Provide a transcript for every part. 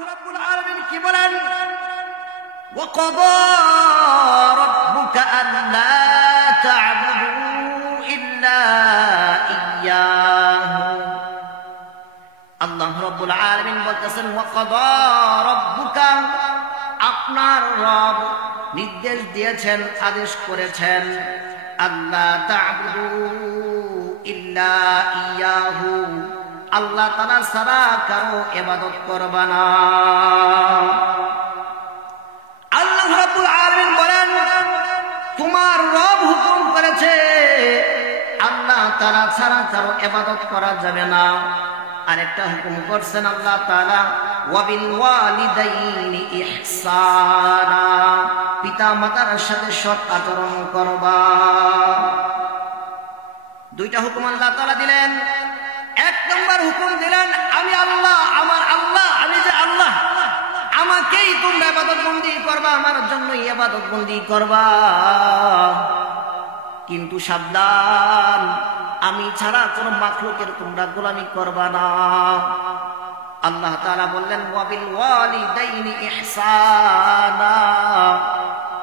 রাব্বুল আলামিন কি বলেন? ওয়াকাদা রাব্বুকা আল্লা তা'বুদু ইল্লা ইয়্যাহু। আল্লাহ রাব্বুল আলামিন বলতেছেন ওয়াকাদা রাব্বুকা, আপনার রব নির্দেশ দিয়েছেন, আদেশ করেছেন, আল্লা তা'বুদু ইল্লা ইয়্যাহু, আল্লাহ তাআলা ছাড়া কারো ইবাদত করবা না। আল্লাহ রাব্বুল আলামিন বলেন তোমার রব হুকুম করেছে আল্লাহ তাআলা ছাড়া কারো ইবাদত করা যাবে না। আরেকটা হুকুম করছেন আল্লাহ তাআলা ওয়াবিল ওয়ালিদাইনি ইহসানা, পিতা মাতার সাথে সৎ আচরণ করবা। দুইটা হুকুম আল্লাহ তাআলা দিলেন। এক নম্বর হুকুম দিলেন আমি আল্লাহ, আমার আল্লাহ, আমি যে আল্লাহ, আমাকেই তোমরা ইবাদত বন্দি করবা, আমার জন্য ইবাদত বন্দি করবা। কিন্তু সাবধান, আমি ছাড়া কোন মাখলুকের তোমরা গোলামি করবা না। আল্লাহ তাআলা বললেন ওয়াবিল ওয়ালিদাইনি ইহসানা,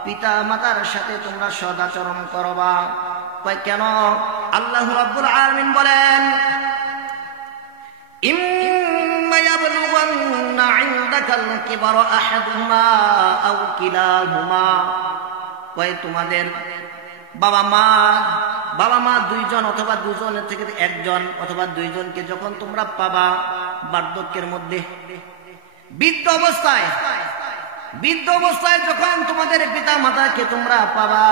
পিতা মাতার সাথে তোমরা সদাচরণ করবা। কেন? আল্লাহ রাব্বুল আলামিন বলেন ইম্মা ইয়াবলুগান্না ইনদাকাল কিবারা আহাদুহুমা আও কিলাহুমা, তোমাদের বাবা মা দুইজন অথবা দুজনের থেকে একজন অথবা দুইজনকে যখন তোমরা পাবা বার্ধক্যের মধ্যে, বৃদ্ধ অবস্থায় যখন তোমাদের পিতা মাতাকে তোমরা পাবা,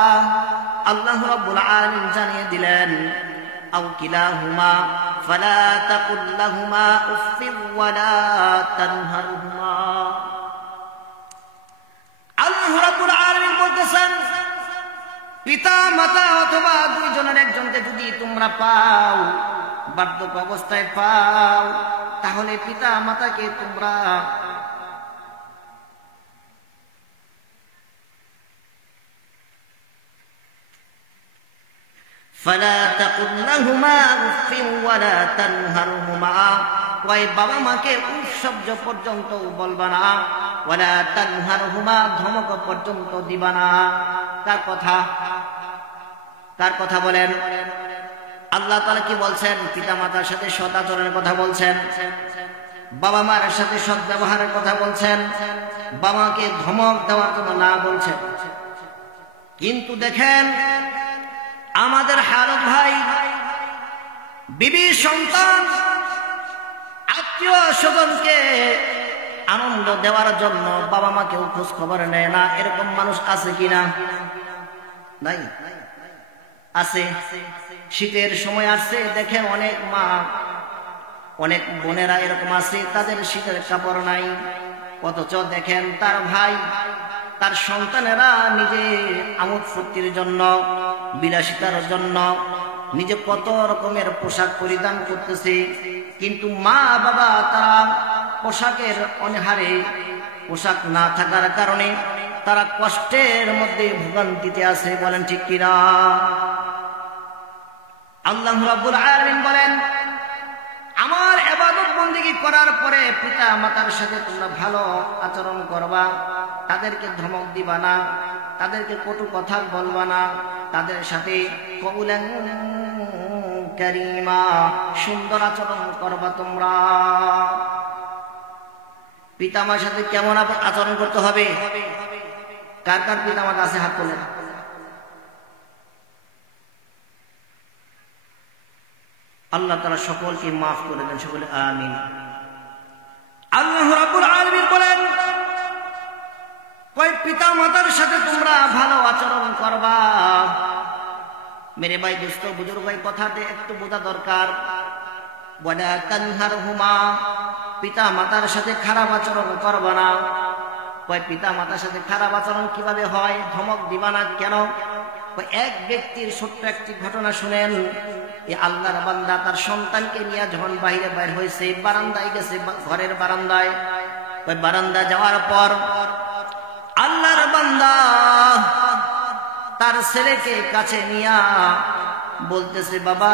আল্লাহ রাব্বুল আলামিন জানিয়ে দিলেন আও কিলাহুমা ফালা তাকুল লাহুমা উফফিন ওয়ালা তানহারহুমা। আল্লাহ রাব্বুল আলামিন বলতেছেন পিতা মাতা অথবা দুইজনের একজনকে যদি তোমরা পাও, বার্ধক্য অবস্থায় পাও, তাহলে পিতা মাতাকে তোমরা ফালা তাকুল লাহুমা উফফিন ওয়ালা তানহারহুমা, বাবা মাকে উফ শব্দ পর্যন্ত বলবা না, ওয়ালা তানহারহুমা ধমক পর্যন্ত দিবা না। কার কথা বলেন? আল্লাহ তাআলা কি বলছেন? পিতা মাতার সাথে সৎ আচরণের কথা বলছেন, বাবা মার সাথে সৎ ব্যবহারের কথা বলছেন, বাবাকে ধমক দেওয়ার জন্য না বলছেন। কিন্তু দেখেন আমাদের হালত ভাই, বিবি সন্তান আত্মীয় স্বজনকে আনন্দ দেওয়ার জন্য বাবা মাকেও খোঁজ খবর নেয় না, এরকম মানুষ আছে কিনা? নাই, আছে। শীতের সময় আসছে, দেখেন অনেক মা অনেক বোনেরা এরকম আছে, তাদের শীতের কাপড় নাই, অথচ দেখেন তার ভাই তার সন্তানেরা নিজে আমোদ ফুর্তির জন্য, বিলাসিতার জন্য নিজে কত রকমের পোশাক পরিধান করতেছে, কিন্তু মা বাবা তারা পোশাকের অনাহারে, পোশাক না থাকার কারণে তারা কষ্টের মধ্যে ভোগান্তিতে আছে। বলেন ঠিক কিনা? আল্লাহ রাব্বুল আলামিন বলেন আমার ইবাদত বন্দেগী করার পরে পিতা মাতার সাথে তোমরা ভালো আচরণ করবা, তাদেরকে ধমক দিবা না, তাদেরকে কটু কথা বলবা না, তাদের সাথে কওলান কারীমা সুন্দর আচরণ করবা তোমরা। পিতা মাতার সাথে কেমন আচরণ করতে হবে? কার কার পিতা মাতা আছে হাত তোলেন। আল্লাহ তাআলা সকলকে মাফ করে দেন, সকলে আমিন। আল্লাহ রাব্বুল আলামিন বলেন পিতা মাতার সাথে তোমরা ভালো আচরণ করবা। মেরে ভাই, দোস্ত, বুজুর্গ ভাই, কথাতে একটু বোঝা দরকার। ওয়ালা তানহারহুমা, পিতা মাতার সাথে খারাপ আচরণ করবা না। পিতা মাতার সাথে খারাপ আচরণ কিভাবে হয়? ধমক দিবা না কেন? এক ব্যক্তির ছোট্ট একটি ঘটনা শুনেন। এই আল্লাহর বান্দা তার সন্তানকে নিয়ে যখন বাইরে বাইর হয়েছে, বারান্দায় গেছে, ঘরের বারান্দায়। বারান্দা যাওয়ার পর আল্লাহর বান্দা তার ছেলেকে কাছে নিয়া বলতেছে, বাবা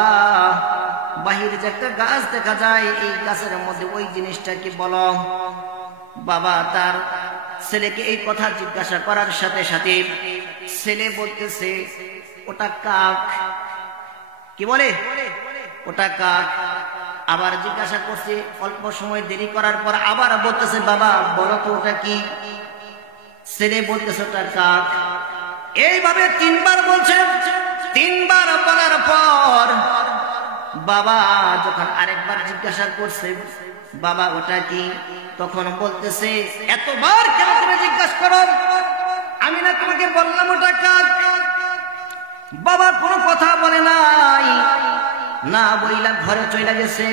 বাহিরে যে একটা গাছ দেখা যায়, এই গাছের মধ্যে ওই জিনিসটা কি বলো? বাবা তার ছেলেকে এই কথা জিজ্ঞাসা করার সাথে সাথে ছেলে বলতেছে ওটা কাক। কি বলে? ওটা কাক। আবার জিজ্ঞাসা করছে, অল্প সময় দেরি করার পর আবার বলতেছে বাবা বলো তো ওটা কি? ছেলে বলতেছে ওটা কাক। এইভাবে তিনবার বলছে। তিনবার বলার পর বাবা যখন আরেকবার জিজ্ঞাসা করছে বাবা ওটা কি, তখন বলতেছে এতবার কেন তুমি জিজ্ঞাসা করো? আমি না তোমাকে বললাম ওটা কাক। বাবা কোনো কথা বলে নাই, না বইলা ঘরে চলে গেছে।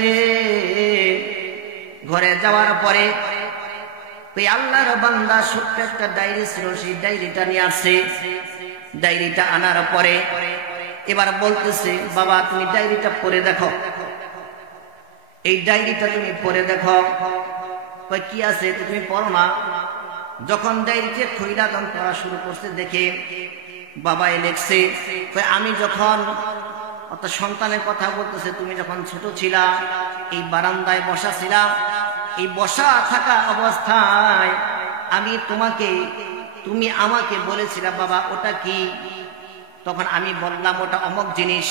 ঘরে যাওয়ার পরে ওই আল্লাহর বান্দা ছোট্ট একটা ডায়েরি ছিল, সেই ডায়েরিটা নিয়ে আসছে। ডায়েরিটা আনার পরে এবার বলতেছে বাবা তুমি ডায়েরিটা পড়ে দেখো, এই ডায়েরিটা তুমি পড়ে দেখো। কই কি আছে? তুমি পড়ো না। যখন ডায়েরিতে খইলা দাম পড়া শুরু করতে দেখে বাবা লিখছে আমি যখন অর্থাৎ সন্তানের কথা বলতেছে, তুমি যখন ছোট ছিলা এই বারান্দায় বসা ছিলাম, এই বসা থাকা অবস্থায় তুমি আমাকে বলেছিলা বাবা ওটা কি? তখন আমি বললাম ওটা অমুক জিনিস।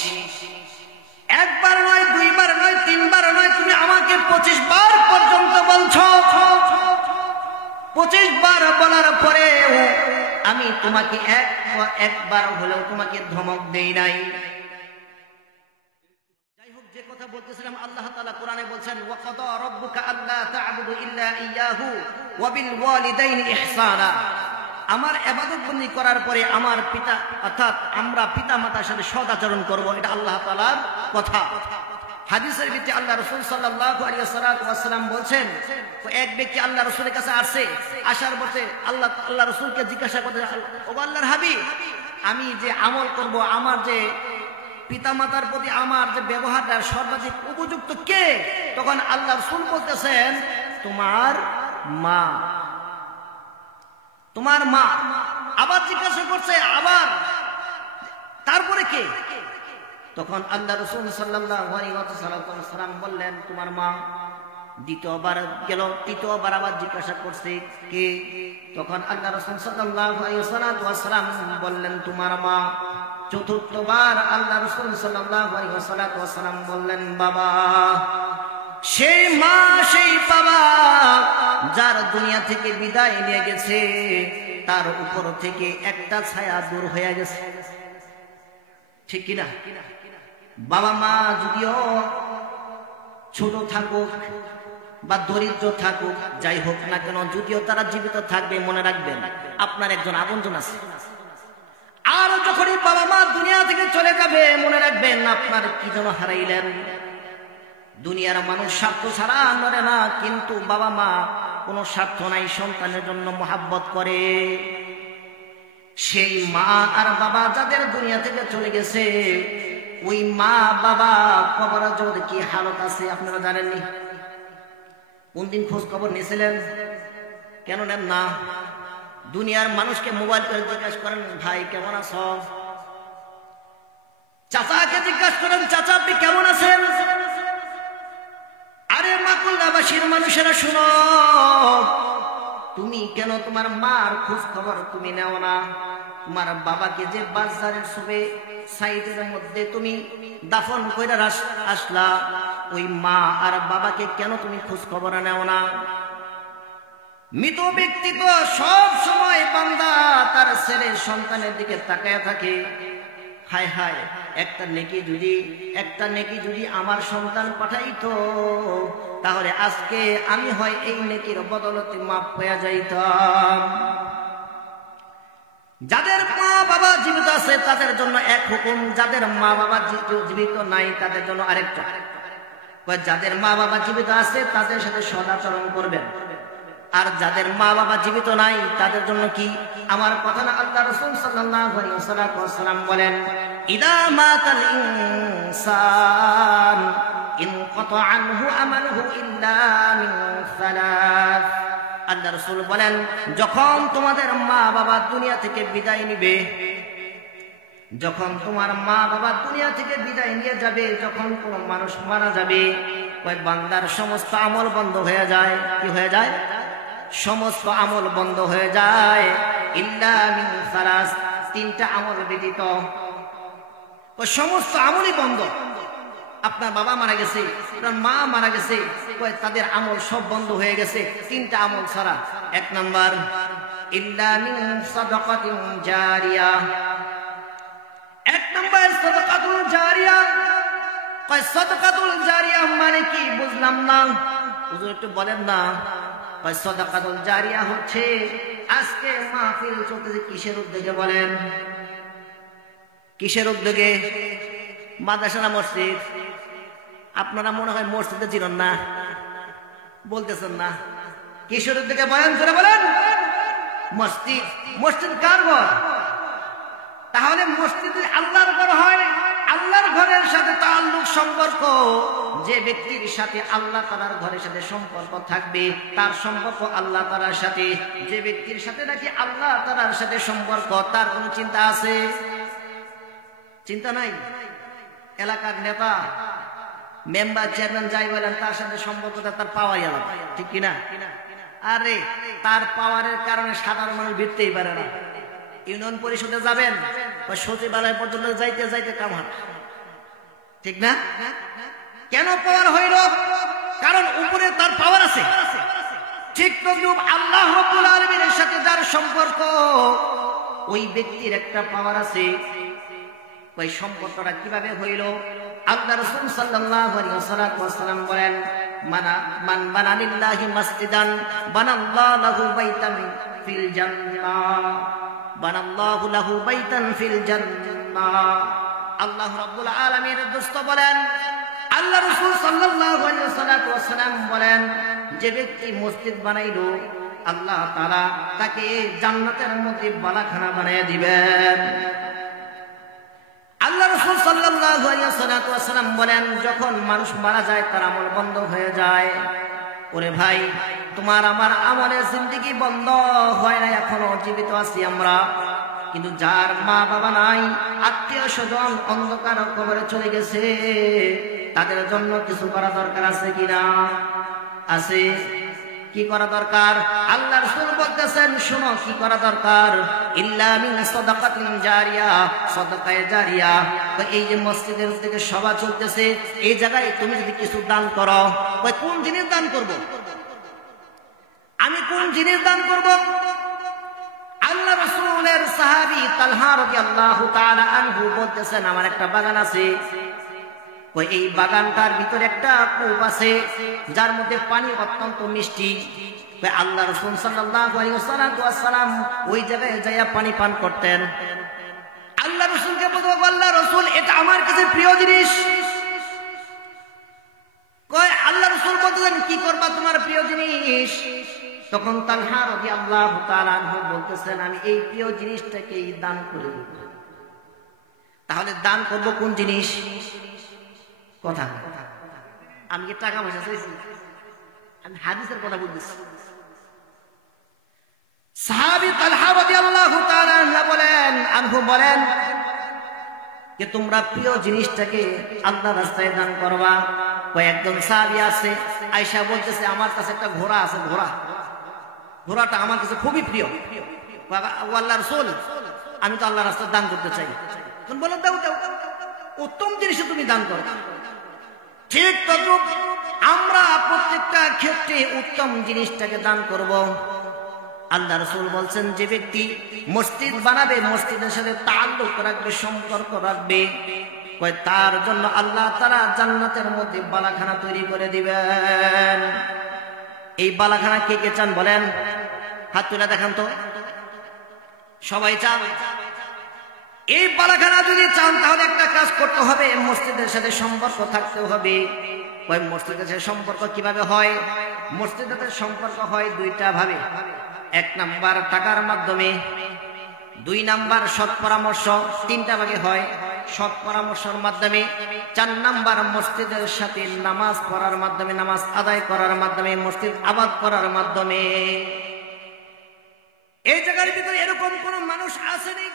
একবার নয়, দুইবার নয়, তিনবার নয়, তুমি আমাকে 25 বার পর্যন্ত বলছো। 25 বার বলার পরে আমি তোমাকে একবার হলেও তোমাকে ধমক দেই নাই। যাই হোক, যে কথা বলতেছিলাম, আল্লাহ তাআলা কোরআনে বলছেন ওয়াকাদা রাব্বুকা আল্লা তা'বুদু ইল্লা ইয়্যাহু ওয়া বিল ওয়ালিদাইনি ইহসানা। আমার ইবাদত বন্দি করার পরে আমার পিতা অর্থাৎ আমরা পিতা মাতার সাথে সদাচরণ করব, এটা আল্লাহ তাআলার কথা। হাদিসের ভিত্তিতে আল্লাহ রাসূল সাল্লাল্লাহু আলাইহি ওয়াসাল্লাম বলছেন এক ব্যক্তি আল্লাহ রাসূলের কাছে আসে, আসার পথে আল্লাহ রাসূলকে জিজ্ঞাসা করতে, ও আল্লাহর হাবিব আমি যে আমল করব, আমার যে পিতামাতার প্রতি আমার যে ব্যবহারটা সর্বাধিক উপযুক্ত কে? তখন আল্লাহ রাসূল বলতেছেন তোমার মা। তোমার মা। আবার জিজ্ঞাসা করছে আবার তারপরে কে? তখন আল্লাহ রাসূল সাল্লাল্লাহু আলাইহি ওয়াসাল্লাম বললেন তোমার মা। দ্বিতীয়বার গেল, তৃতীয়বার আবার জিজ্ঞাসা করছে কে? তখন আল্লাহ রাসূল সাল্লাল্লাহু আলাইহি ওয়াসাল্লাম বললেন তোমার মা। চতুর্থবার আল্লাহ রাসূল সাল্লাল্লাহু আলাইহি ওয়াসাল্লাম বললেন বাবা। সেই মা, সেই বাবা যার দুনিয়া থেকে বিদায় নিয়ে গেছে, তার উপর থেকে একটা ছায়া দূর হয়ে গেছে। ঠিক কিনা? বাবা মা যদিও ছোট থাকুক বা দরিদ্র থাকুক, যাই হোক না কেন, যদিও তারা জীবিত থাকবে, মনে রাখবেন আপনার একজন আপনজন আছে। আর যখনই বাবা মা দুনিয়া থেকে চলে যাবে, মনে রাখবেন আপনার কি যেন হারাইলেন। দুনিয়ার মানুষ স্বার্থ ছাড়া নড়ে না, কিন্তু বাবা মা কোনো স্বার্থ নাই, সন্তানের জন্য মহাব্বত করে। সেই মা আর বাবা যাদের দুনিয়া থেকে চলে গেছে, ওই মা বাবা কবর জগতে কি হালত আছে আপনারা জানেননি? কোনদিন খোঁজ খবর নিয়েছিলেন? কেন নেন না? দুনিয়ার মানুষকে মোবাইল করে জিজ্ঞাসা করেন ভাই কেমন আছো? চাচাকে জিজ্ঞাসা করেন চাচা আপনি কেমন আছেন? আরে মাকুল্লাবাসীর মানুষেরা শুনো, তুমি কেন তোমার মার খোঁজ খবর তুমি নেও না? তোমার বাবাকে যে বাজারের সুবে সাইডের মধ্যে তুমি দাফন করে আসলা, ওই মা আর বাবাকে কেন তুমি খোঁজ খবর নেও না? মৃত ব্যক্তি তো সব সময় বান্দা তার ছেলে সন্তানের দিকে তাকায় থাকে। হায় হায়, একটা নেকি যদি আমার সন্তান পাঠাইতো, তাহলে আজকে আমি হয় এই নেকির বদলতে মাফ হয়ে যাইতাম। যাদের মা বাবা জীবিত আছে তাদের জন্য এক হুকুম, যাদের মা বাবা জীবিত নাই তাদের জন্য আরেকটা। যাদের মা বাবা জীবিত আছে তাদের সাথে সদাচরণ করবেন, আর যাদের মা বাবা জীবিত নাই তাদের জন্য কি? আমার কথা না, আল্লাহ রাসূল সাল্লাল্লাহু আলাইহি ওয়াসাল্লাম বলেন ইদা মাতাল ইনসান ইনকাতা আনহু আমালুহু ইল্লা মিন সালাস। আল্লাহ রাসূল বলেন যখন তোমাদের মা বাবা দুনিয়া থেকে বিদায় নিবে, যখন তোমার মা বাবা দুনিয়া থেকে বিদায় নিয়ে যাবে, যখন কোন মানুষ মারা যাবে, ওই বান্দার সমস্ত আমল বন্ধ হয়ে যায়। কি হয়ে যায়? সমস্ত আমল বন্ধ হয়ে যায় ইল্লা মিন সালাস, তিনটা আমল ব্যতীত। সমস্ত আমলই বন্ধ। আপনার বাবা মারা গেছে, আপনার মা মারা গেছে, তাদের আমল সব বন্ধ হয়ে গেছে তিনটা আমল ছাড়া। এক নাম্বার ইল্লা মিন সাদাকাতিন জারিয়া, এক নাম্বার সাদাকাতুল জারিয়া। কয় সাদাকাতুল জারিয়া মানে কি বুঝলাম না, হুজুর একটু বলেন না। কয় সাদাকাতুল জারিয়া হচ্ছে আজকে মাহফিল চলতেছে কিসের উদ্যোগে বলেন? কিসের উদ্যোগে? মাদ্রাসা না মসজিদ? আপনারা মনে হয় মসজিদে ছিলেন না, বলতেছেন না। কিসের উদ্যোগে বয়ান করে বলেন? মসজিদ। মসজিদ কার ঘর? তাহলে মসজিদ আল্লাহর ঘর হয়। আল্লাহর ঘরের সাথে তাআল্লুক, সম্পর্ক, যে ব্যক্তির সাথে আল্লাহ তাআলার ঘরের সাথে সম্পর্ক থাকবে তার সম্পর্ক আল্লাহ তাআলার সাথে। যে ব্যক্তির সাথে নাকি আল্লাহ তাআলার সাথে সম্পর্ক তার কোনো চিন্তা আছে? চিন্তা নাই। এলাকার নেতা, মেম্বার, চেয়ারম্যান যাই বলেন, তার সাথে সম্পর্কটা তার পাওয়াই আলাদা, ঠিক কিনা? আরে তার পাওয়ারের কারণে সাধারণ মানুষ ভিড়তেই পারে না। ইউনিয়ন পরিষদে যাবেন, সচিবালয় পর্যন্ত যাইতে যাইতে কামার, ঠিক না? কেন পাওয়ার হইল? কারণ উপরে তার পাওয়ার আছে। ঠিক তদ্রূপ আল্লাহ রাব্বুল আলামিনের সাথে যার সম্পর্ক, ওই ব্যক্তির একটা পাওয়ার আছে। ওই সম্পর্কটা কিভাবে হইল? আল্লাহ রাসূল সাল্লাল্লাহু আলাইহি ওয়াসাল্লাম বলেন, মান বানা লিল্লাহি মাসজিদান বানাল্লাহু লাহু বাইতান ফিল জান্নাহ, বানাল্লাহু লাহু বাইতান ফিল জান্নাহ। আল্লাহ রাব্বুল আলামিনের দোস্ত বলেন, আল্লাহ রাসূল সাল্লাল্লাহু আলাইহি ওয়াসাল্লাম বলেন, যে ব্যক্তি মসজিদ বানাইলো আল্লাহ তাআলা তাকে জান্নাতের মধ্যে বালাখানা বানিয়ে দিবেন। আল্লাহ রাসূল সাল্লাল্লাহু আলাইহি ওয়াসাল্লাম বলেন, যখন মানুষ মারা যায় তার আমল বন্ধ হয়ে যায়। ওরে ভাই, তোমার আমার আমলের জিন্দেগি বন্ধ হয় না, এখনো জীবিত আছি আমরা। কিন্তু যার মা বাবা নাই, আত্মীয় স্বজন অন্ধকার কবরে চলে গেছে, তাদের জন্য কিছু করা দরকার আছে কিনা? আছে। কি করা দরকার? আল্লাহ রাসূল বলতেছেন, শোনো কি করা দরকার। ইল্লা মিন সাদাকাতিন জারিয়া, সাদাকায়ে জারিয়া। তো এই যে মসজিদের থেকে সভা চলতেছে, এই জায়গায় তুমি যদি কিছু দান করো, ওই কোন জিনিস দান করব? আমি কোন জিনিস দান করব? আল্লাহ রাসূলের সাহাবী তালহা রাদিয়াল্লাহু তাআলা আনহু বলতেছেন, আমার একটা বাগান আছে। ওই এই বাগানটার ভিতরে একটা কূপ আছে, যার মধ্যে পানি অত্যন্ত মিষ্টি। আল্লাহ রাসূল সাল্লাল্লাহু আলাইহি ওয়াসাল্লাম ওই জায়গায় যাইয়া পানি পান করতেন। আল্লাহ রাসূলকে বলতো, আল্লাহ রাসূল, এটা আমার কাছে প্রিয় জিনিস। কয় আল্লাহ রাসূল বলতেন, কি করবা তোমার প্রিয় জিনিস? তখন তালহা রাদিয়াল্লাহু তাআলা আনহু বলতেছেন, আমি এই প্রিয় জিনিসটাকেই দান করে দেব। তাহলে দান করব কোন জিনিস? কথা, আমি কি টাকা পয়সা চাইছি? আমি হাদিসের কথা বলতেছি। সাহাবী তালহা রাদিয়াল্লাহু তাআলা আনহু বলেন যে তোমরা প্রিয় জিনিসটাকে আল্লাহর রাস্তায় দান করবা। কয়েকজন সাহাবী আছে, আয়েশা বলতেছে, আমার কাছে একটা ঘোড়া আছে, ঘোড়াটা আমার কাছে খুবই প্রিয়। আল্লাহর রাসূল, আমি তো আল্লাহর রাস্তায় দান করতে চাই। তুমি বলো, দাও দাও, উত্তম জিনিস তুমি দান করো। ঠিক তদ্রূপ আমরা প্রত্যেকটা ক্ষেত্রে উত্তম জিনিসটাকে দান করব। আল্লাহ রাসূল বলছেন, যে ব্যক্তি মসজিদ বানাবে, মসজিদের সাথে তাআল্লুক রাখবে, সম্পর্ক রাখবে, তার জন্য আল্লাহ তাআলা জান্নাতের মধ্যে বালাখানা তৈরি করে দিবেন। এই বালাখানা কে কে চান বলেন? হাত তুলে দেখান তো। সবাই চান? এই বালাখানা যদি চান তাহলে একটা কাজ করতে হবে, মসজিদের সাথে সম্পর্ক থাকতে হবে। ওই মসজিদের সাথে সম্পর্ক কিভাবে হয়? মসজিদের সাথে সম্পর্ক হয় দুইটা ভাবে। এক নাম্বার টাকার মাধ্যমে, দুই নাম্বার সৎ পরামর্শ। তিনটা ভাগে হয়। সৎ পরামর্শের মাধ্যমে, চার নাম্বার মসজিদের সাথে নামাজ পড়ার মাধ্যমে, নামাজ আদায় করার মাধ্যমে, মসজিদ আবাদ করার মাধ্যমে। এই জায়গার ভিতরে এরকম কোন মানুষ আসেনি